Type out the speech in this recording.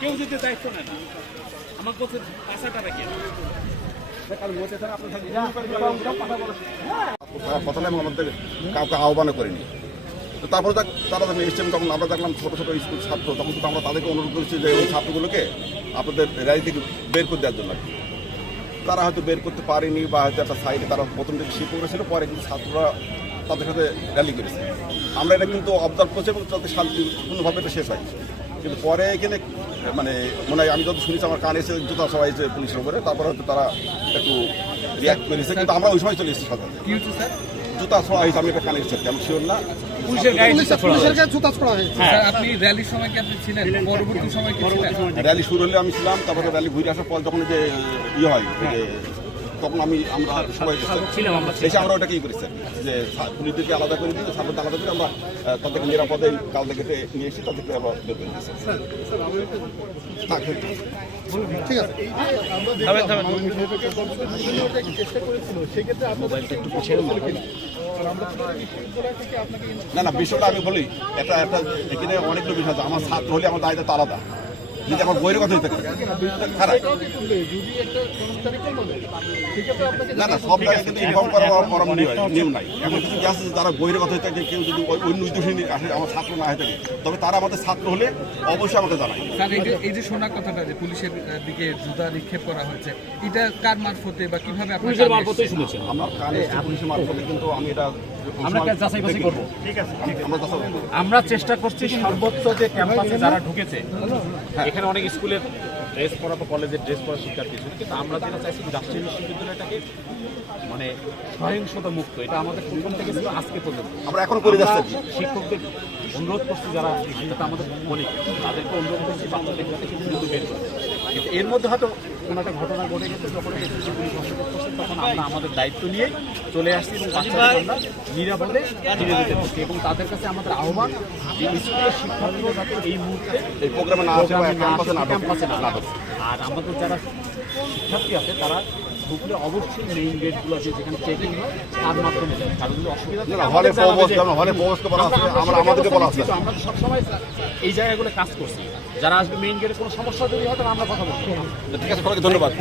কেউ যদি দায়িত্ব নেয় না আমার বলছে পাশাটা কেন আমাদের কাউকে আহ্বান করিনি। তো তারপরে তারা যখন এসছেন তখন আমরা দেখলাম ছোটো ছোটো স্কুল ছাত্র, তখন কিন্তু আমরা তাদেরকে অনুরোধ করেছি যে ওই ছাত্রগুলোকে আপনাদের র্যালি থেকে বের করে দেওয়ার জন্য। তারা হয়তো বের করতে পারেনি বা হয়তো একটা সাইডে তারা প্রথম থেকে শিল্প করেছিল, পরে কিন্তু ছাত্ররা তাদের সাথে র্যালি করেছে। আমরা এটা কিন্তু অবজার্ভ করছি এবং যাতে শান্তিপূর্ণভাবে এটা শেষ হয়। কিন্তু পরে এখানে মানে মনে হয় আমি যত শুনেছি আমার কানে এসে জুতা সবাই হয়েছে পুলিশের উপরে, তারপরে হয়তো তারা একটু রিয়াক্ট করেছে। কিন্তু আমরা ওই সময় চলে এসেছি সাথে জুতা ছোড়া হয়েছে, আমি এটা কানে এসেছি, আমি শিওর না। র্যালি শুরু হলে আমি ছিলাম, তারপরে র্যালি ঘুরে আসার পর যখন যে ইয়ে হয় তখন আমরা সবাই এসে আমরা ওটাকে ই করেছি যে পুলিশদেরকে আলাদা করে দিই, ছাত্রদের আলাদা করে আমরা তাদেরকে নিরাপদে কালকে কেটে নিয়ে এসে তাদেরকে আমরা বের করে দিয়েছি। ঠিক আছে না বিষয়টা আমি বলি একটা এখানে অনেকগুলো বিষয় আছে। আমার ছাত্র হলে আমার দায়িত্ব আলাদা, যদি আমার বইয়ের কথা হইতে খারাপ না সব জায়গায় কিন্তু ইনফর্ম করার নিয়ম নাই। এমন কিছু আছে যারা বইয়ের কথা হয়ে থাকে, কেউ যদি অন্য উদ্দেশ্যে আসে আমার ছাত্র না হয়ে থাকে, তবে তারা আমাদের ছাত্র হলে অবশ্যই আমাকে জানায়। স্যার এই যে শোনা কথাটা যে পুলিশের দিকে জুতা নিক্ষেপ করা হয়েছে, এটা কার মারফতে বা কিভাবে পুলিশের মারফতেই শুনেছেন? আমার কানে পুলিশের মারফতে, কিন্তু আমি এটা আমরা যাচাই বাছাই করবো। আমরা যাচাই করব। আমরা চেষ্টা করছি সর্বোচ্চ যে ক্যাম্পাসে যারা ঢুকেছে, এখানে অনেক স্কুলের ড্রেস পরা বা কলেজের ড্রেস পরা শিক্ষার্থী ছিল, কিন্তু আমরা যেটা চাইছি রাজশাহী বিশ্ববিদ্যালয়টাকে মানে সহিংসতা মুক্ত, এটা আমাদের প্রথম থেকে ছিল আজকে পর্যন্ত। আমরা এখন করে যাচ্ছি। শিক্ষকদের অনুরোধ করছি যারা এটা আমাদের বলি, তাদেরকে অনুরোধ করছি বাচ্চাদের যাতে দ্রুত বের করে। কিন্তু এর মধ্যে হয়তো কোনো একটা ঘটনা ঘটে গেছে, যখন এসএসসি পুলিশ হস্তক্ষেপ করছে তখন আমরা আমাদের দায়িত্ব নিয়ে চলে আসছি এবং বাচ্চাদের আমরা নিরাপদে ফিরে দিতে পারছি। এবং তাদের কাছে আমাদের আহ্বান যে স্কুলের শিক্ষার্থীরা যাতে এই মুহূর্তে এই প্রোগ্রামে না আসে বা ক্যাম্পাসে না ঢোকে। আর আমাদের যারা শিক্ষার্থী আছে তারা ঢুকলে অবশ্যই মেইন গেটগুলো আছে যেখানে চেকিং হয় তার মাধ্যমে যায়। কারণ যদি অসুবিধা থাকে হলে প্রবেশ করা আছে, আমরা আমাদেরকে বলা আছে। আমরা তো সবসময় এই জায়গাগুলো কাজ করছি, যারা আসবে মেইন গেটে কোনো সমস্যা যদি হয় তাহলে আমরা কথা বলবো। ঠিক আছে, সবাইকে ধন্যবাদ।